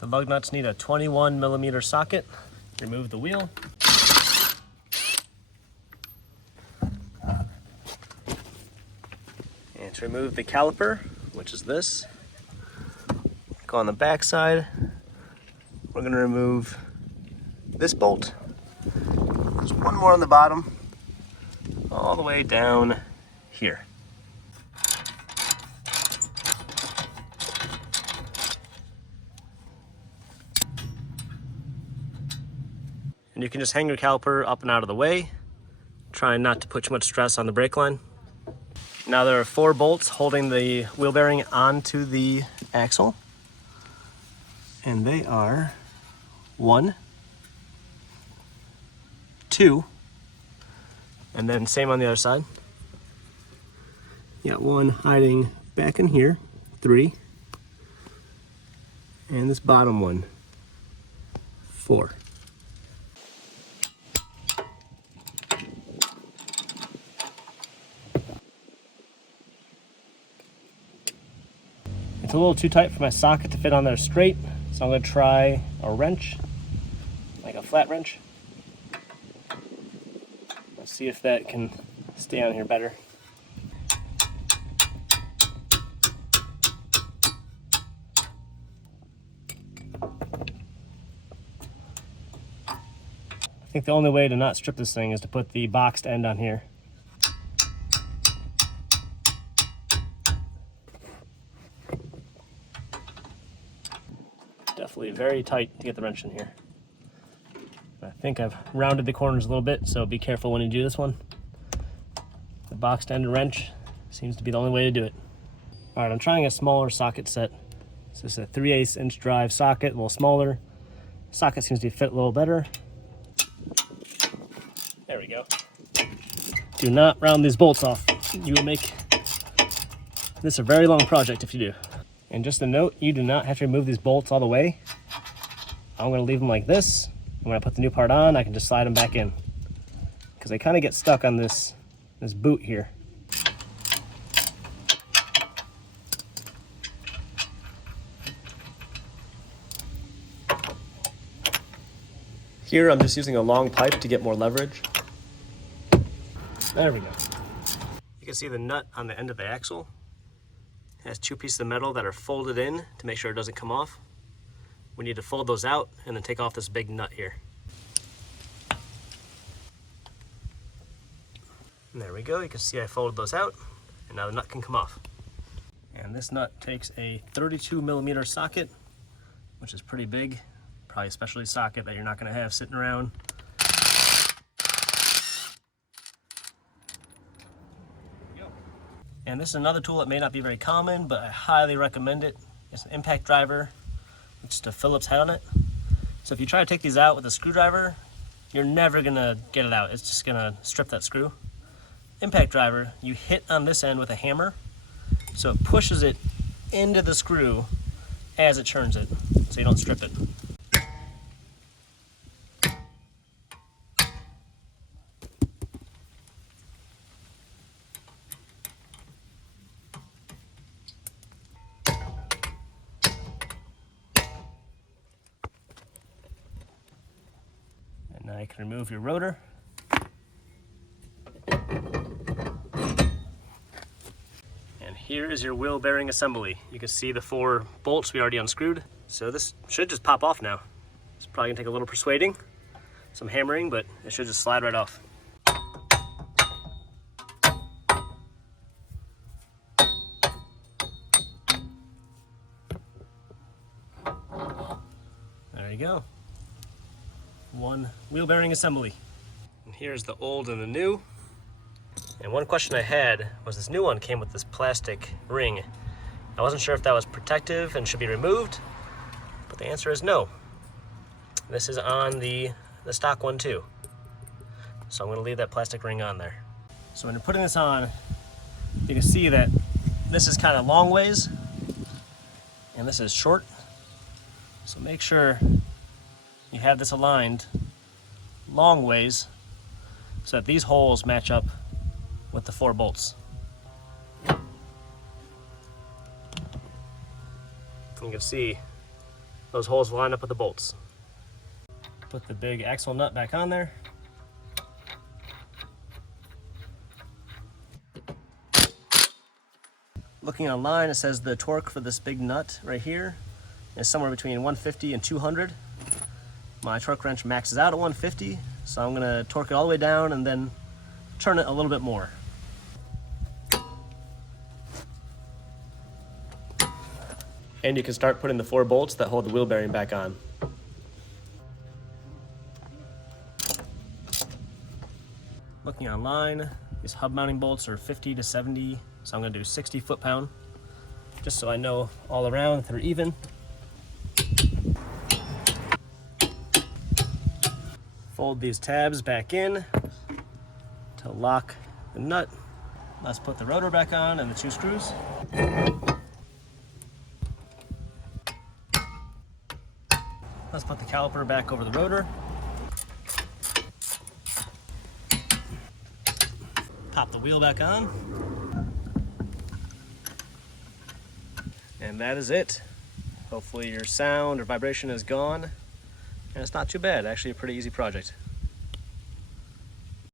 The lug nuts need a 21mm socket. Remove the wheel. And to remove the caliper, which is this, go on the back side. We're going to remove this bolt. There's one more on the bottom, all the way down here. And you can just hang your caliper up and out of the way, trying not to put too much stress on the brake line. Now there are 4 bolts holding the wheel bearing onto the axle. And they are 1, 2, and then same on the other side. You got one hiding back in here, 3, and this bottom one, 4. It's a little too tight for my socket to fit on there straight, so I'm going to try a wrench, like a flat wrench. Let's see if that can stay on here better. I think the only way to not strip this thing is to put the boxed end on here. Definitely very tight to get the wrench in here. I think I've rounded the corners a little bit, so be careful when you do this one. The boxed end wrench seems to be the only way to do it. All right, I'm trying a smaller socket set. So this is a 3/8 inch drive socket, a little smaller. Socket seems to fit a little better. There we go. Do not round these bolts off. You will make this a very long project if you do. And just a note, you do not have to remove these bolts all the way. I'm going to leave them like this. And when I put the new part on, I can just slide them back in, because they kind of get stuck on this boot here. Here I'm just using a long pipe to get more leverage. There we go. You can see the nut on the end of the axle. It has 2 pieces of metal that are folded in to make sure it doesn't come off. We need to fold those out and then take off this big nut here. And there we go. You can see I folded those out, and now the nut can come off. And this nut takes a 32mm socket, which is pretty big. Probably a specialty socket that you're not going to have sitting around. And this is another tool that may not be very common, but I highly recommend it. It's an impact driver, with just a Phillips head on it. So if you try to take these out with a screwdriver, you're never gonna get it out. It's just gonna strip that screw. Impact driver, you hit on this end with a hammer, so it pushes it into the screw as it turns it, so you don't strip it. Now you can remove your rotor. And here is your wheel bearing assembly. You can see the 4 bolts we already unscrewed. So this should just pop off now. It's probably gonna take a little persuading, some hammering, but it should just slide right off. There you go. 1 wheel bearing assembly. And here's the old and the new. And one question I had was, this new one came with this plastic ring. I wasn't sure if that was protective and should be removed, but the answer is no. This is on the stock one too. So I'm going to leave that plastic ring on there. So when you're putting this on, you can see that this is kind of long ways and this is short. So make sure you have this aligned long ways so that these holes match up with the 4 bolts. You can see those holes line up with the bolts. Put the big axle nut back on there. Looking online, it says the torque for this big nut right here is somewhere between 150 and 200. My torque wrench maxes out at 150, so I'm gonna torque it all the way down and then turn it a little bit more. And you can start putting the 4 bolts that hold the wheel bearing back on. Looking online, these hub mounting bolts are 50 to 70, so I'm gonna do 60 foot-pound, just so I know all around that they're even. Fold these tabs back in to lock the nut. Let's put the rotor back on and the 2 screws. Let's put the caliper back over the rotor. Pop the wheel back on. And that is it. Hopefully your sound or vibration is gone. And it's not too bad, actually a pretty easy project.